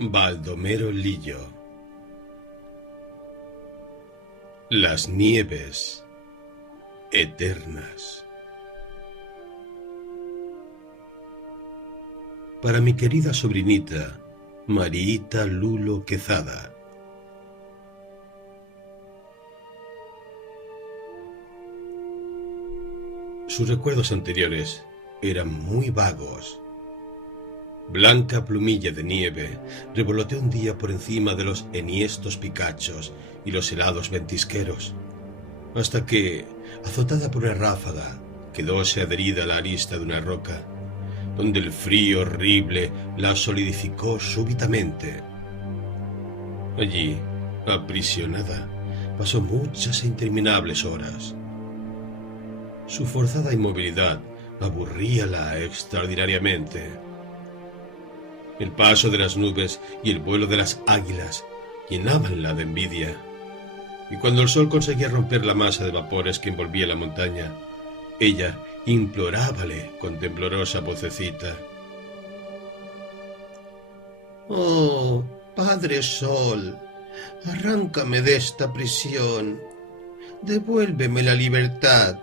Baldomero Lillo. Las nieves eternas. Para mi querida sobrinita, Mariita Lulo Quezada. Sus recuerdos anteriores eran muy vagos. Blanca plumilla de nieve revoloteó un día por encima de los enhiestos picachos y los helados ventisqueros, hasta que, azotada por una ráfaga, quedóse adherida a la arista de una roca, donde el frío horrible la solidificó súbitamente. Allí, aprisionada, pasó muchas e interminables horas. Su forzada inmovilidad aburríala extraordinariamente. El paso de las nubes y el vuelo de las águilas llenábanla de envidia, y cuando el sol conseguía romper la masa de vapores que envolvía la montaña, ella implorábale con temblorosa vocecita: «Oh, Padre Sol, arráncame de esta prisión, devuélveme la libertad».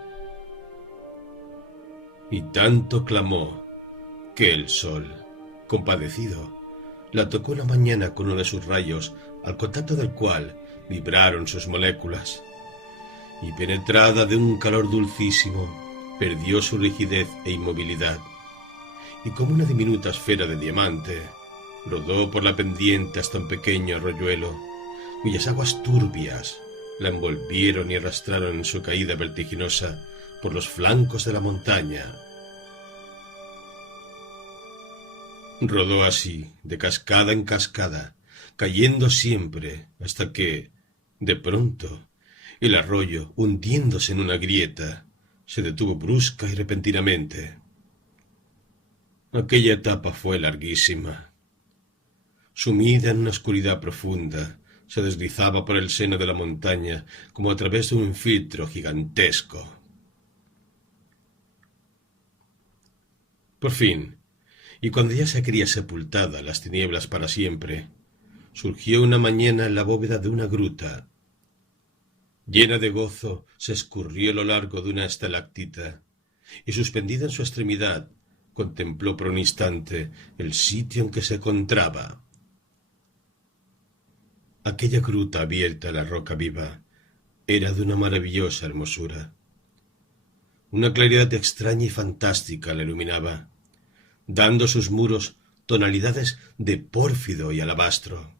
Y tanto clamó que el sol, compadecido, la tocó una mañana con uno de sus rayos, al contacto del cual vibraron sus moléculas, y penetrada de un calor dulcísimo, perdió su rigidez e inmovilidad, y como una diminuta esfera de diamante, rodó por la pendiente hasta un pequeño arroyuelo, cuyas aguas turbias la envolvieron y arrastraron en su caída vertiginosa por los flancos de la montaña. Rodó así, de cascada en cascada, cayendo siempre, hasta que, de pronto, el arroyo, hundiéndose en una grieta, se detuvo brusca y repentinamente. Aquella etapa fue larguísima. Sumida en una oscuridad profunda, se deslizaba por el seno de la montaña como a través de un filtro gigantesco. Por fin, y cuando ya se creía sepultada las tinieblas para siempre, surgió una mañana en la bóveda de una gruta. Llena de gozo, se escurrió a lo largo de una estalactita, y suspendida en su extremidad, contempló por un instante el sitio en que se encontraba. Aquella gruta abierta a la roca viva era de una maravillosa hermosura. Una claridad extraña y fantástica la iluminaba, dando a sus muros tonalidades de pórfido y alabastro.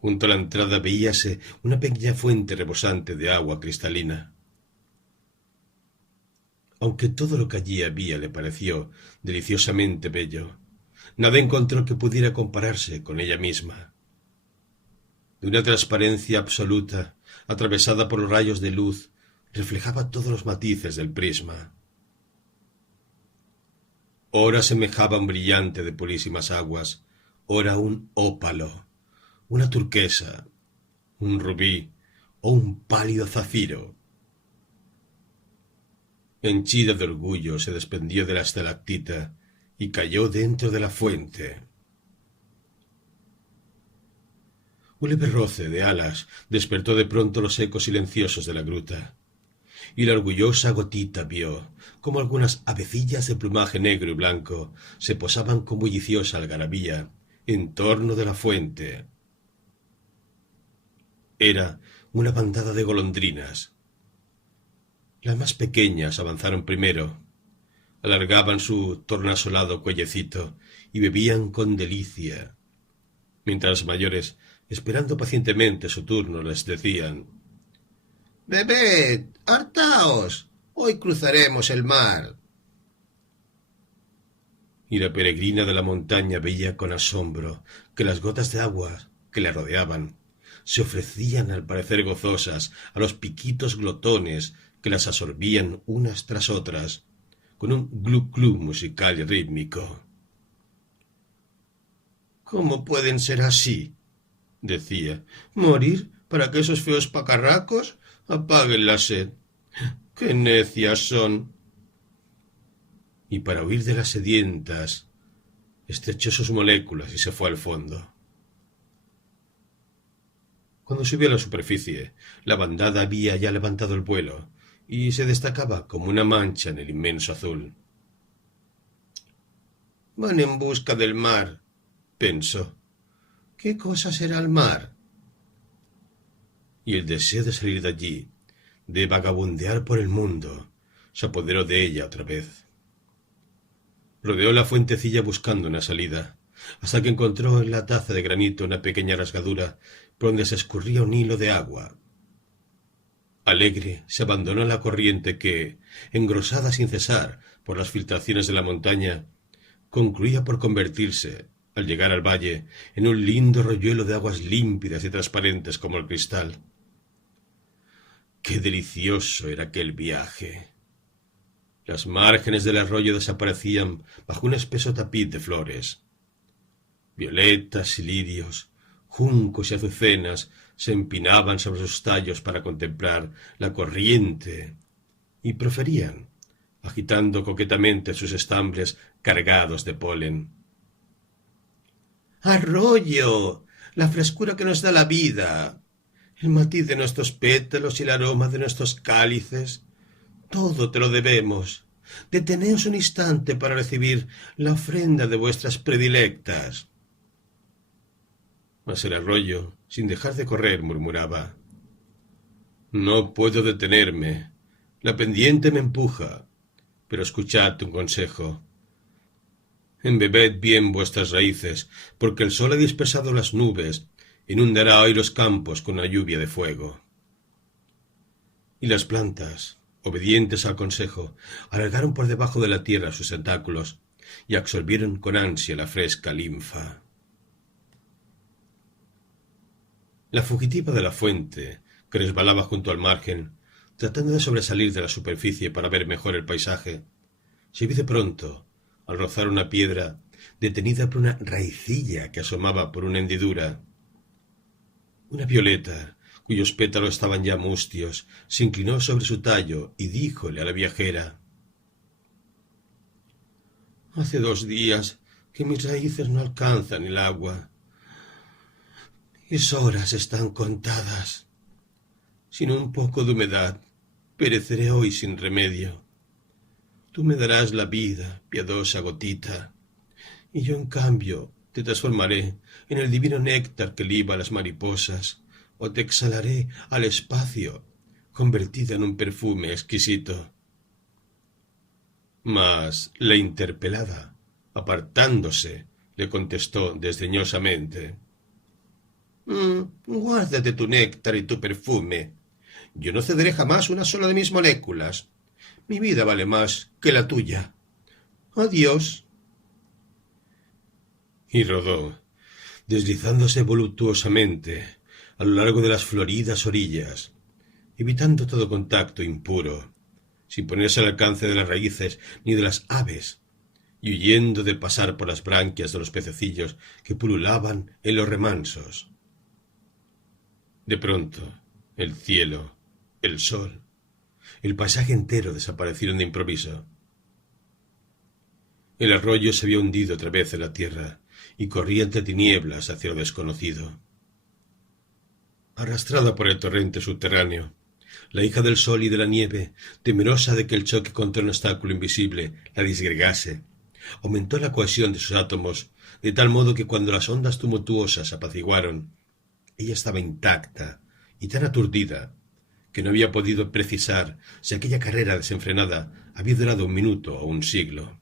Junto a la entrada veíase una pequeña fuente rebosante de agua cristalina. Aunque todo lo que allí había le pareció deliciosamente bello, nada encontró que pudiera compararse con ella misma. De una transparencia absoluta, atravesada por los rayos de luz, reflejaba todos los matices del prisma. Ora semejaba un brillante de purísimas aguas, ora un ópalo, una turquesa, un rubí o un pálido zafiro. Henchida de orgullo, se desprendió de la estalactita y cayó dentro de la fuente. Un leve roce de alas despertó de pronto los ecos silenciosos de la gruta, y la orgullosa gotita vio cómo algunas avecillas de plumaje negro y blanco se posaban con bulliciosa algarabía en torno de la fuente. Era una bandada de golondrinas. Las más pequeñas avanzaron primero, alargaban su tornasolado cuellecito y bebían con delicia, mientras las mayores, esperando pacientemente su turno, les decían: «Bebed, hartaos, hoy cruzaremos el mar». Y la peregrina de la montaña veía con asombro que las gotas de agua que le rodeaban se ofrecían al parecer gozosas a los piquitos glotones que las absorbían unas tras otras, con un glu-glu musical y rítmico. «¿Cómo pueden ser así?», decía, «morir para que esos feos pacarracos apaguen la sed. ¡Qué necias son!». Y para huir de las sedientas, estrechó sus moléculas y se fue al fondo. Cuando subió a la superficie, la bandada había ya levantado el vuelo y se destacaba como una mancha en el inmenso azul. Van en busca del mar, pensó. ¿Qué cosa será el mar? Y el deseo de salir de allí, de vagabundear por el mundo, se apoderó de ella otra vez. Rodeó la fuentecilla buscando una salida, hasta que encontró en la taza de granito una pequeña rasgadura por donde se escurría un hilo de agua. Alegre, se abandonó a la corriente que, engrosada sin cesar por las filtraciones de la montaña, concluía por convertirse, al llegar al valle, en un lindo rolluelo de aguas límpidas y transparentes como el cristal. ¡Qué delicioso era aquel viaje! Las márgenes del arroyo desaparecían bajo un espeso tapiz de flores. Violetas y lirios, juncos y azucenas se empinaban sobre sus tallos para contemplar la corriente y proferían, agitando coquetamente sus estambres cargados de polen. ¡Arroyo! La frescura que nos da la vida, el matiz de nuestros pétalos y el aroma de nuestros cálices. Todo te lo debemos. Deteneos un instante para recibir la ofrenda de vuestras predilectas. Mas el arroyo, sin dejar de correr, murmuraba: No puedo detenerme. La pendiente me empuja. Pero escuchad un consejo. Embebed bien vuestras raíces, porque el sol ha dispersado las nubes, inundará hoy los campos con una lluvia de fuego. Y las plantas, obedientes al consejo, alargaron por debajo de la tierra sus tentáculos y absorbieron con ansia la fresca linfa. La fugitiva de la fuente, que resbalaba junto al margen, tratando de sobresalir de la superficie para ver mejor el paisaje, se vio de pronto, al rozar una piedra, detenida por una raicilla que asomaba por una hendidura. Una violeta, cuyos pétalos estaban ya mustios, se inclinó sobre su tallo y díjole a la viajera: Hace 2 días que mis raíces no alcanzan el agua. Mis horas están contadas. Sin un poco de humedad, pereceré hoy sin remedio. Tú me darás la vida, piadosa gotita, y yo en cambio te transformaré en el divino néctar que liba las mariposas, o te exhalaré al espacio, convertida en un perfume exquisito. Mas la interpelada, apartándose, le contestó desdeñosamente: Guárdate tu néctar y tu perfume. Yo no cederé jamás una sola de mis moléculas. Mi vida vale más que la tuya. Adiós. Y rodó, deslizándose voluptuosamente a lo largo de las floridas orillas, evitando todo contacto impuro, sin ponerse al alcance de las raíces ni de las aves, y huyendo de pasar por las branquias de los pececillos que pululaban en los remansos. De pronto, el cielo, el sol, el paisaje entero desaparecieron de improviso. El arroyo se había hundido otra vez en la tierra y corría entre tinieblas hacia lo desconocido. Arrastrada por el torrente subterráneo, la hija del sol y de la nieve, temerosa de que el choque contra un obstáculo invisible la disgregase, aumentó la cohesión de sus átomos, de tal modo que cuando las ondas tumultuosas apaciguaron, ella estaba intacta y tan aturdida que no había podido precisar si aquella carrera desenfrenada había durado 1 minuto o 1 siglo.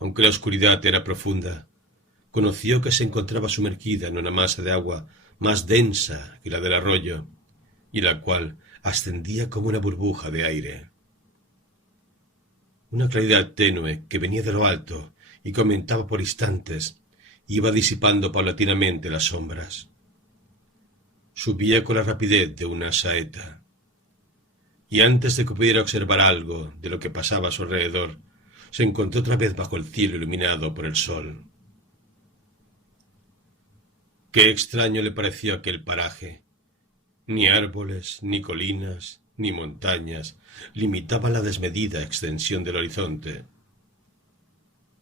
Aunque la oscuridad era profunda, conoció que se encontraba sumergida en una masa de agua más densa que la del arroyo, y la cual ascendía como una burbuja de aire. Una claridad tenue que venía de lo alto y que aumentaba por instantes, iba disipando paulatinamente las sombras. Subía con la rapidez de una saeta, y antes de que pudiera observar algo de lo que pasaba a su alrededor, se encontró otra vez bajo el cielo iluminado por el sol. Qué extraño le pareció aquel paraje. Ni árboles, ni colinas, ni montañas limitaban la desmedida extensión del horizonte.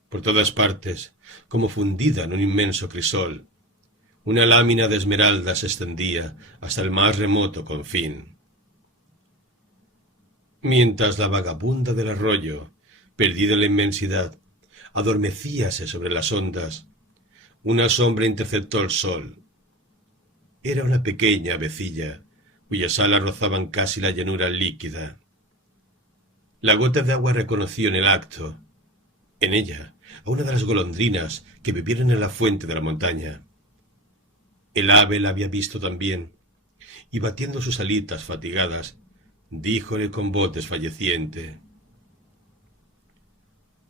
Por todas partes, como fundida en un inmenso crisol, una lámina de esmeralda se extendía hasta el más remoto confín. Mientras la vagabunda del arroyo, perdida en la inmensidad, adormecíase sobre las ondas, una sombra interceptó el sol. Era una pequeña avecilla, cuyas alas rozaban casi la llanura líquida. La gota de agua reconoció en el acto, en ella, a una de las golondrinas que vivieron en la fuente de la montaña. El ave la había visto también, y batiendo sus alitas fatigadas, díjole con voz desfalleciente: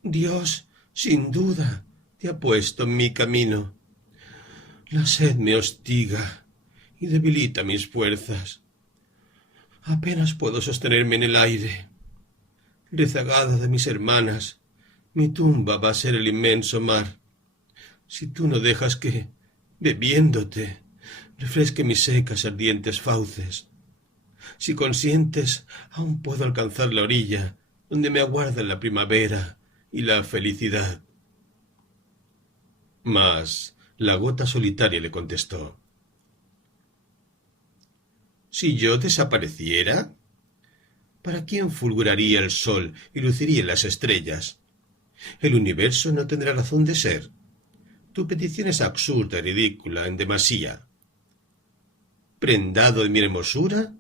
«Dios, sin duda, te ha puesto en mi camino. La sed me hostiga y debilita mis fuerzas. Apenas puedo sostenerme en el aire. Rezagada de mis hermanas, mi tumba va a ser el inmenso mar. Si tú no dejas que, bebiéndote, refresque mis secas ardientes fauces. Si consientes, aún puedo alcanzar la orilla, donde me aguardan la primavera y la felicidad». Mas la gota solitaria le contestó: «Si yo desapareciera, ¿para quién fulguraría el sol y lucirían las estrellas? El universo no tendrá razón de ser. Tu petición es absurda y ridícula en demasía. Prendado de mi hermosura,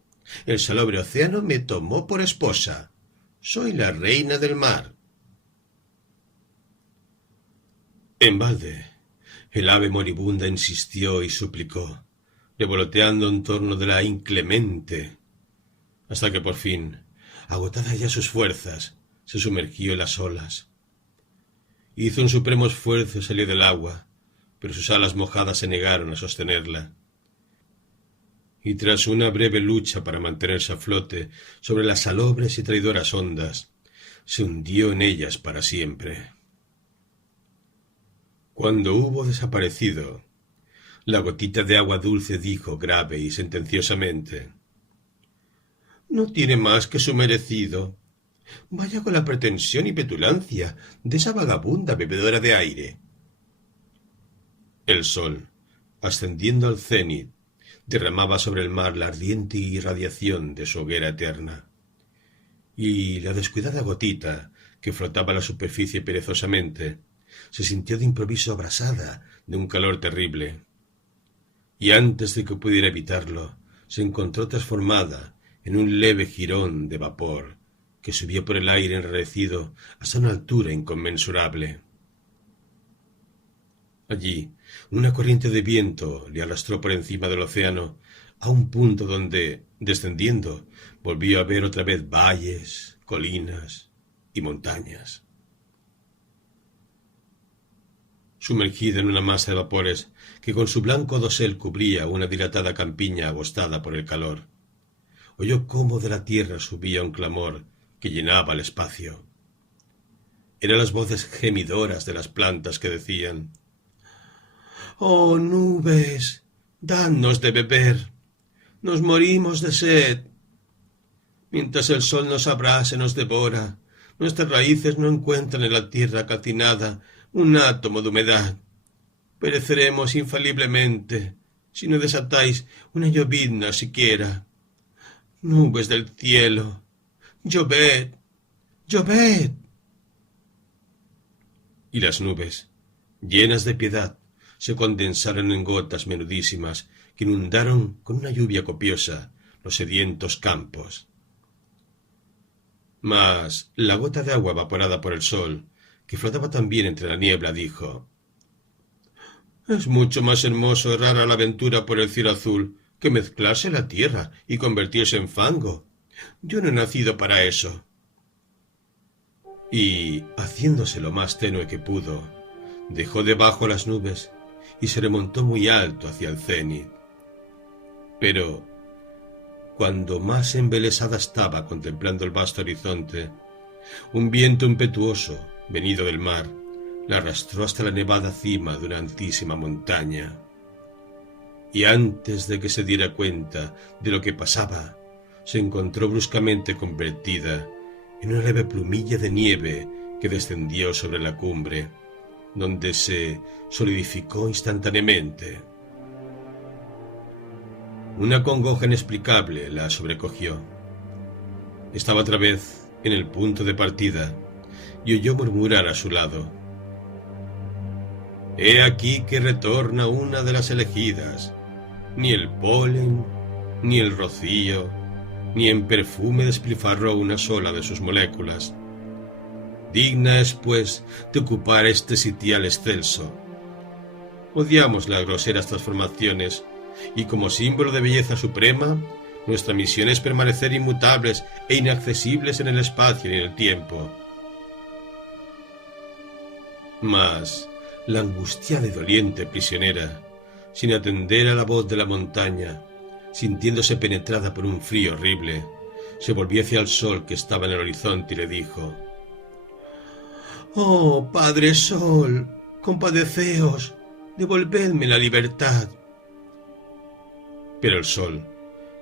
el salobre océano me tomó por esposa. Soy la reina del mar». En balde, el ave moribunda insistió y suplicó, revoloteando en torno de la inclemente, hasta que por fin, agotada ya sus fuerzas, se sumergió en las olas. Hizo un supremo esfuerzo y salió del agua, pero sus alas mojadas se negaron a sostenerla. Y tras una breve lucha para mantenerse a flote sobre las salobres y traidoras ondas, se hundió en ellas para siempre. Cuando hubo desaparecido, la gotita de agua dulce dijo grave y sentenciosamente: «No tiene más que su merecido. Vaya con la pretensión y petulancia de esa vagabunda bebedora de aire». El sol, ascendiendo al cénit, derramaba sobre el mar la ardiente irradiación de su hoguera eterna, y la descuidada gotita, que flotaba a la superficie perezosamente, se sintió de improviso abrasada de un calor terrible, y antes de que pudiera evitarlo, se encontró transformada en un leve jirón de vapor que subía por el aire enrarecido hasta una altura inconmensurable. Allí, una corriente de viento le arrastró por encima del océano a un punto donde, descendiendo, volvió a ver otra vez valles, colinas y montañas. Sumergida en una masa de vapores que con su blanco dosel cubría una dilatada campiña agostada por el calor, oyó cómo de la tierra subía un clamor que llenaba el espacio. Eran las voces gemidoras de las plantas que decían: «Oh nubes, dadnos de beber, nos morimos de sed. Mientras el sol nos abrasa y nos devora, nuestras raíces no encuentran en la tierra calcinada un átomo de humedad. Pereceremos infaliblemente si no desatáis una llovizna siquiera. Nubes del cielo, lloved, lloved». Y las nubes, llenas de piedad, se condensaron en gotas menudísimas que inundaron con una lluvia copiosa los sedientos campos. Mas la gota de agua evaporada por el sol, que flotaba también entre la niebla, dijo: «Es mucho más hermoso errar a la aventura por el cielo azul que mezclarse la tierra y convertirse en fango. Yo no he nacido para eso». Y, haciéndose lo más tenue que pudo, dejó debajo las nubes y se remontó muy alto hacia el cénit. Pero, cuando más embelesada estaba contemplando el vasto horizonte, un viento impetuoso, venido del mar, la arrastró hasta la nevada cima de una altísima montaña. Y antes de que se diera cuenta de lo que pasaba, se encontró bruscamente convertida en una leve plumilla de nieve que descendió sobre la cumbre donde se solidificó instantáneamente. Una congoja inexplicable la sobrecogió. Estaba otra vez en el punto de partida y oyó murmurar a su lado: «He aquí que retorna una de las elegidas. Ni el polen, ni el rocío, ni en perfume despilfarró una sola de sus moléculas. Digna es, pues, de ocupar este sitial excelso. Odiamos las groseras transformaciones, y como símbolo de belleza suprema, nuestra misión es permanecer inmutables e inaccesibles en el espacio y en el tiempo». Mas la angustiada y doliente prisionera, sin atender a la voz de la montaña, sintiéndose penetrada por un frío horrible, se volvió hacia el sol que estaba en el horizonte y le dijo: «Oh, Padre Sol, compadeceos, devolvedme la libertad». Pero el sol,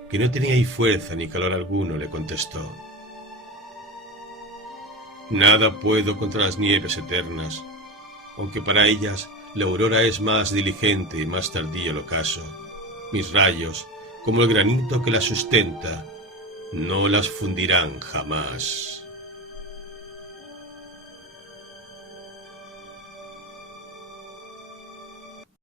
que no tenía ahí fuerza ni calor alguno, le contestó: «Nada puedo contra las nieves eternas, aunque para ellas la aurora es más diligente y más tardío el ocaso. Mis rayos, como el granito que las sustenta, no las fundirán jamás».